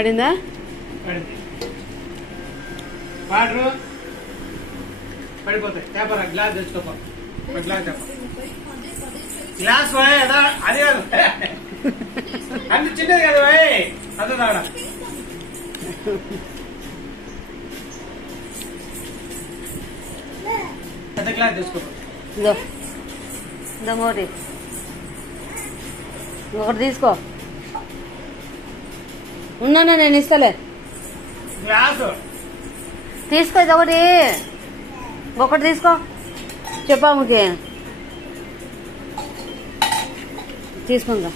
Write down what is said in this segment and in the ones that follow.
పడిందా? వాటర్ పడిపోతాయి. Paper glass తెచ్చుకోపో. గ్లాస్ గ్లాస్ అది కాదు, అన్ని చిన్నది కాదు బాయ్. అదే తాగడా పెద్ద గ్లాస్ తెచ్చుకోపో. ఇదో ఒకటి తీసుకో. ఉన్నానా, నేను ఇస్తలే. గ్లాసు తీసుకో, ఇది ఒకటి తీసుకో. చెప్పాముకి తీసుకుందా.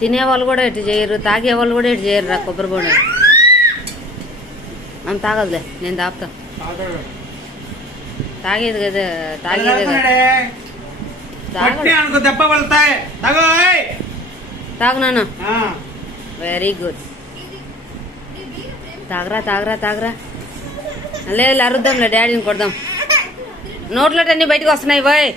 తినేవాళ్ళు కూడా ఇటు చేయరు, తాగే వాళ్ళు కూడా ఇటు చేయరు. రా కొబ్బరి బోండా మనం తాగదులే, నేను తాగుతా. తాగేది కదా, తాగేది దెబ్బ పడతాయి. తాగు నాన్న. Very good. తాగరా. లేదు అరుద్దాంలే, డాడీని కొడదాం. నోట్లో అన్ని బయటకు వస్తున్నాయి బాయ్.